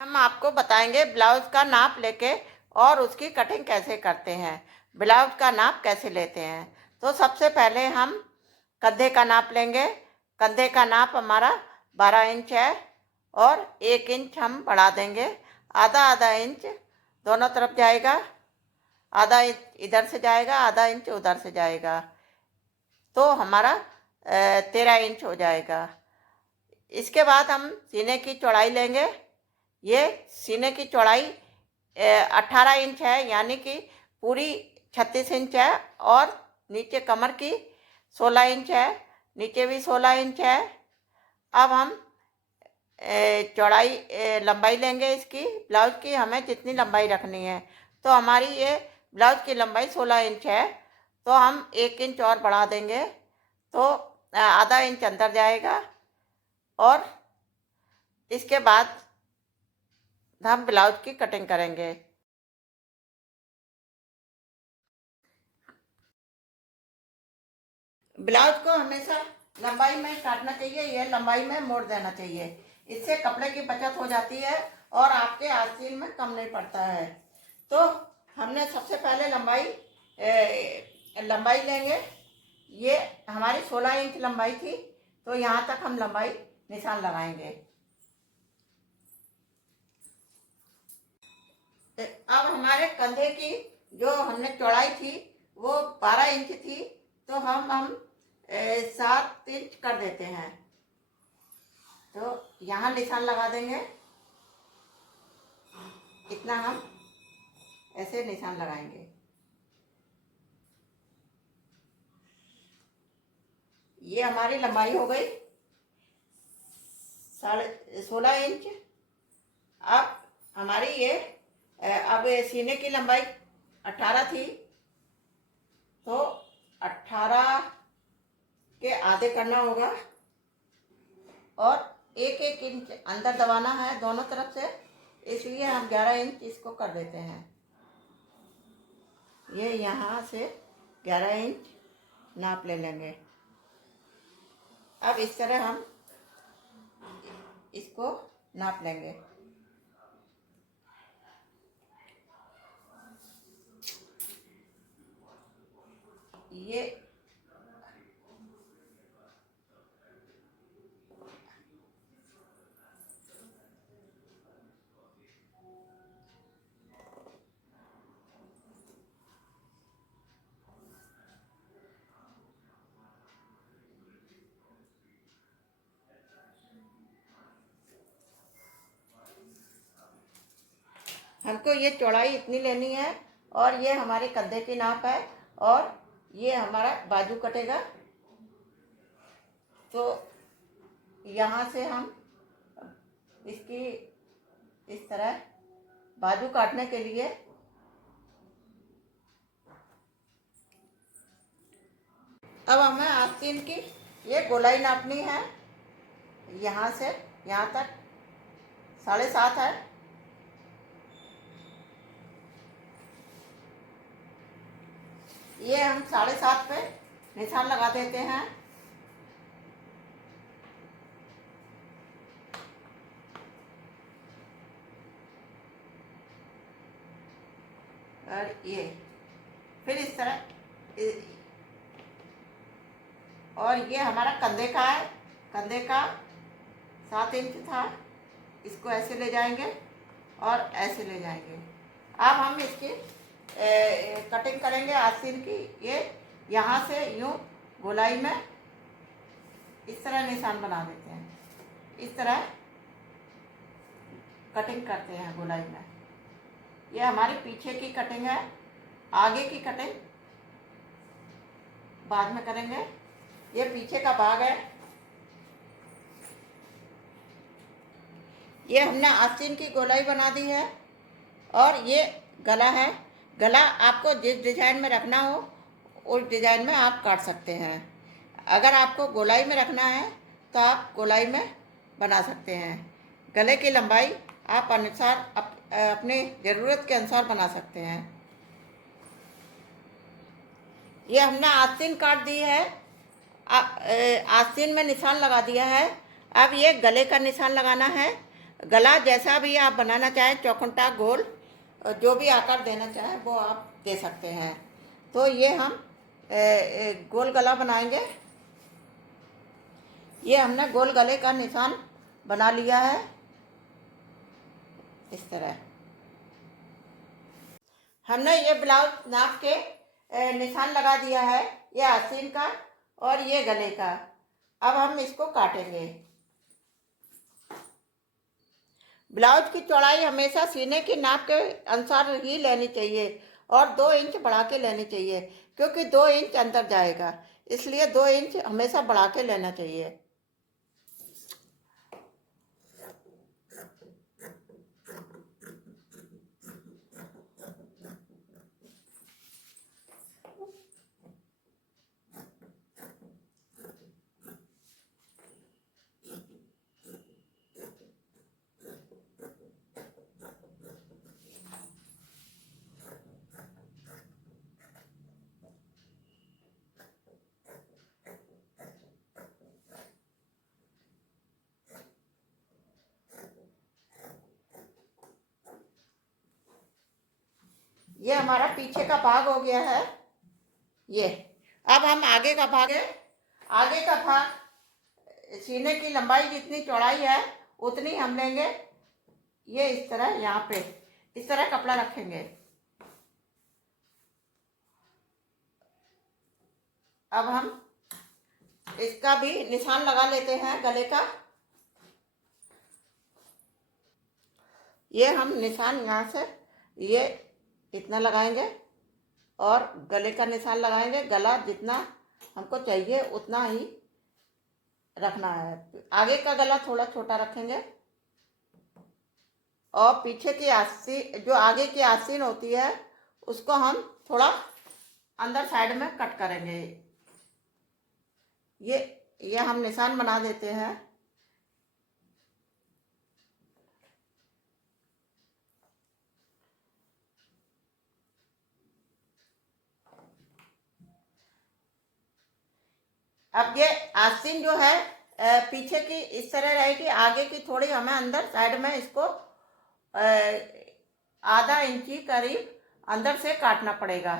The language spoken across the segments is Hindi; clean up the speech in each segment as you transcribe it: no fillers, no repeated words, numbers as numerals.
हम आपको बताएंगे ब्लाउज का नाप लेके और उसकी कटिंग कैसे करते हैं। ब्लाउज का नाप कैसे लेते हैं, तो सबसे पहले हम कंधे का नाप लेंगे। कंधे का नाप हमारा 12 इंच है और 1 इंच हम बढ़ा देंगे। आधा आधा इंच दोनों तरफ जाएगा, आधा इंच इधर से जाएगा, आधा इंच उधर से जाएगा, तो हमारा 13 इंच हो जाएगा। इसके बाद हम सीने की चौड़ाई लेंगे। ये सीने की चौड़ाई 18 इंच है, यानी कि पूरी 36 इंच है, और नीचे कमर की 16 इंच है, नीचे भी 16 इंच है। अब हम चौड़ाई लंबाई लेंगे इसकी, ब्लाउज की हमें जितनी लंबाई रखनी है। तो हमारी ये ब्लाउज की लंबाई 16 इंच है, तो हम 1 इंच और बढ़ा देंगे, तो आधा इंच अंदर जाएगा। और इसके बाद हम ब्लाउज की कटिंग करेंगे। ब्लाउज को हमेशा लंबाई में काटना चाहिए, ये लंबाई में मोड़ देना चाहिए। इससे कपड़े की बचत हो जाती है और आपके आस्तीन में कम नहीं पड़ता है। तो हमने सबसे पहले लंबाई लेंगे। ये हमारी 16 इंच लंबाई थी, तो यहाँ तक हम लंबाई निशान लगाएंगे। अब हमारे कंधे की जो हमने चौड़ाई थी वो 12 इंच थी, तो हम 7 इंच कर देते हैं। तो यहाँ निशान लगा देंगे, इतना हम ऐसे निशान लगाएंगे। ये हमारी लंबाई हो गई 16.5 इंच। अब हमारी ये अब सीने की लंबाई 18 थी, तो 18 के आधे करना होगा और 1-1 इंच अंदर दबाना है दोनों तरफ से, इसलिए हम 11 इंच इसको कर देते हैं। ये यहाँ से 11 इंच नाप ले लेंगे। अब इस तरह हम इसको नाप लेंगे। ये हमको ये चौड़ाई इतनी लेनी है, और ये हमारे कंधे की नाप है, और ये हमारा बाजू कटेगा। तो यहाँ से हम इसकी इस तरह बाजू काटने के लिए अब हमें आस्तीन की ये गोलाई नापनी है। यहाँ से यहाँ तक 7.5 है। ये हम 7.5 पे निशान लगा देते हैं। और ये फिर इस तरह, और ये हमारा कंधे का है। कंधे का 7 इंच था, इसको ऐसे ले जाएंगे और ऐसे ले जाएंगे। अब हम इसकी कटिंग करेंगे आस्तीन की। ये यहाँ से यूँ गोलाई में इस तरह निशान बना देते हैं, इस तरह कटिंग करते हैं गोलाई में। ये हमारी पीछे की कटिंग है, आगे की कटिंग बाद में करेंगे। ये पीछे का भाग है। ये हमने आस्तीन की गोलाई बना दी है, और ये गला है। गला आपको जिस डिज़ाइन में रखना हो उस डिज़ाइन में आप काट सकते हैं। अगर आपको गोलाई में रखना है तो आप गोलाई में बना सकते हैं। गले की लंबाई आप अपने ज़रूरत के अनुसार बना सकते हैं। ये हमने आस्तीन काट दी है, आस्तीन में निशान लगा दिया है। अब ये गले का निशान लगाना है। गला जैसा भी आप बनाना चाहें, चौखुंटा, गोल, जो भी आकार देना चाहें वो आप दे सकते हैं। तो ये हम गोल गला बनाएंगे। ये हमने गोल गले का निशान बना लिया है इस तरह। हमने ये ब्लाउज नाप के निशान लगा दिया है, ये आस्तीन का और ये गले का। अब हम इसको काटेंगे। ब्लाउज की चौड़ाई हमेशा सीने की नाप के अनुसार ही लेनी चाहिए और 2 इंच बढ़ा के लेनी चाहिए, क्योंकि 2 इंच अंदर जाएगा, इसलिए 2 इंच हमेशा बढ़ा के लेना चाहिए। ये हमारा पीछे का भाग हो गया है। ये अब हम आगे का भाग है। आगे का भाग सीने की लंबाई जितनी चौड़ाई है उतनी हम लेंगे। ये इस तरह यहाँ पे इस तरह कपड़ा रखेंगे। अब हम इसका भी निशान लगा लेते हैं गले का। ये हम निशान यहाँ से ये इतना लगाएंगे और गले का निशान लगाएंगे। गला जितना हमको चाहिए उतना ही रखना है। आगे का गला थोड़ा छोटा रखेंगे और पीछे की आस्तीन, जो आगे की आस्तीन होती है, उसको हम थोड़ा अंदर साइड में कट करेंगे। ये हम निशान बना देते हैं। अब ये आस्तीन जो है पीछे की इस तरह रहेगी, आगे की थोड़ी हमें अंदर साइड में इसको आधा इंची करीब अंदर से काटना पड़ेगा।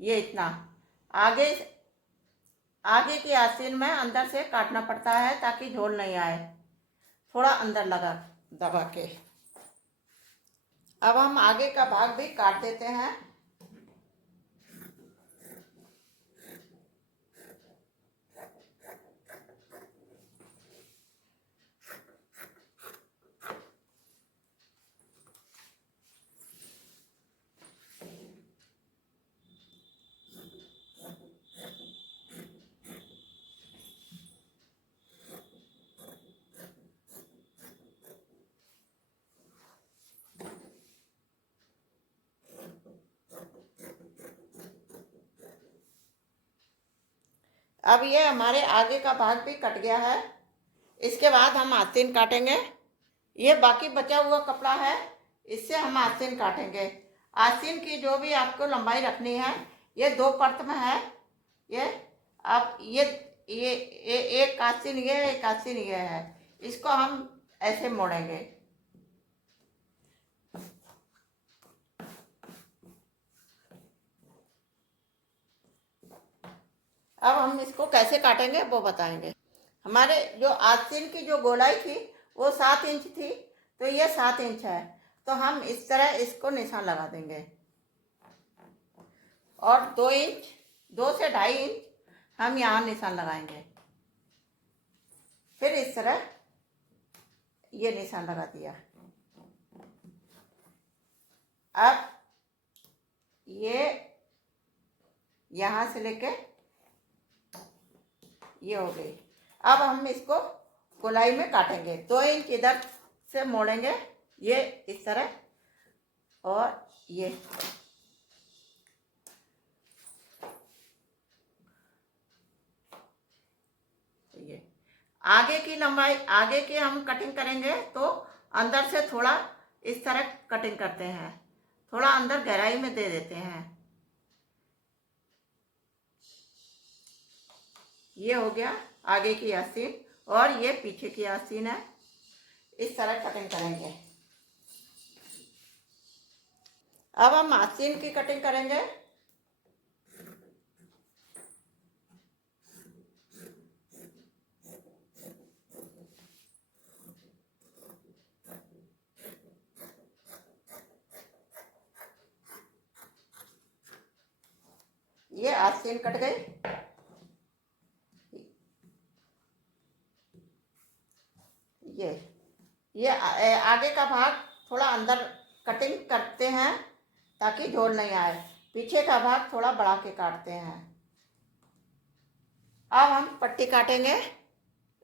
ये इतना आगे आगे की आस्तीन में अंदर से काटना पड़ता है ताकि झोल नहीं आए, थोड़ा अंदर लगा दबा के। अब हम आगे का भाग भी काट देते हैं। अब ये हमारे आगे का भाग भी कट गया है। इसके बाद हम आस्तीन काटेंगे। ये बाकी बचा हुआ कपड़ा है, इससे हम आस्तीन काटेंगे। आस्तीन की जो भी आपको लंबाई रखनी है, ये 2 परत में है। ये अब ये एक आस्तीन ये, एक आस्तीन ये है। इसको हम ऐसे मोड़ेंगे। अब हम इसको कैसे काटेंगे वो बताएंगे। हमारे जो आस्तीन की जो गोलाई थी वो 7 इंच थी, तो ये 7 इंच है। तो हम इस तरह इसको निशान लगा देंगे और 2 इंच, 2 से 2.5 इंच हम यहाँ निशान लगाएंगे। फिर इस तरह ये निशान लगा दिया। अब ये यहाँ से लेके ये हो गई। अब हम इसको गोलाई में काटेंगे। 2 इंच इधर से मोड़ेंगे, ये इस तरह, और ये आगे की लंबाई, आगे की हम कटिंग करेंगे तो अंदर से थोड़ा इस तरह कटिंग करते हैं, थोड़ा अंदर गहराई में दे देते हैं। ये हो गया आगे की आस्तीन और ये पीछे की आस्तीन है। इस तरह कटिंग करेंगे। अब हम आस्तीन की कटिंग करेंगे। ये आस्तीन कट गई। ये आगे का भाग थोड़ा अंदर कटिंग करते हैं ताकि झोल नहीं आए। पीछे का भाग थोड़ा बढ़ा के काटते हैं। अब हम पट्टी काटेंगे।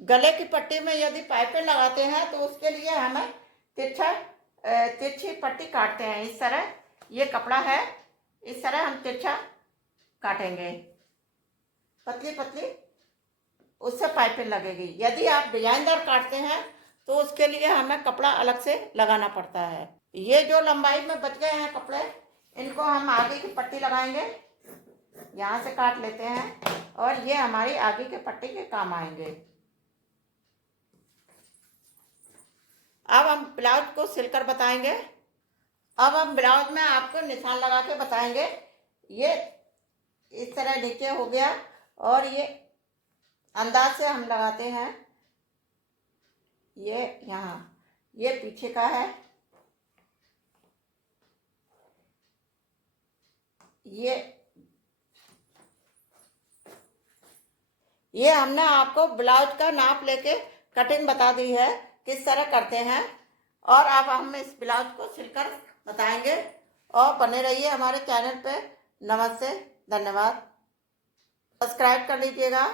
गले की पट्टी में यदि पाइपें लगाते हैं तो उसके लिए हमें तिरछी पट्टी काटते हैं। इस तरह ये कपड़ा है, इस तरह हम तिरछा काटेंगे, पतली पतली, उससे पाइपें लगेगी। यदि आप डिजाइनदार काटते हैं तो उसके लिए हमें कपड़ा अलग से लगाना पड़ता है। ये जो लंबाई में बच गए हैं कपड़े, इनको हम आगे की पट्टी लगाएंगे। यहाँ से काट लेते हैं और ये हमारी आगे की पट्टी के काम आएंगे। अब हम ब्लाउज को सिलकर बताएंगे। अब हम ब्लाउज में आपको निशान लगा के बताएंगे। ये इस तरह नीचे हो गया और ये अंदाज से हम लगाते हैं। ये यहाँ, ये पीछे का है, ये हमने आपको ब्लाउज का नाप लेके कटिंग बता दी है किस तरह करते हैं। और अब हम इस ब्लाउज को सिलकर बताएंगे। और बने रहिए हमारे चैनल पे। नमस्ते, धन्यवाद। सब्सक्राइब कर लीजिएगा।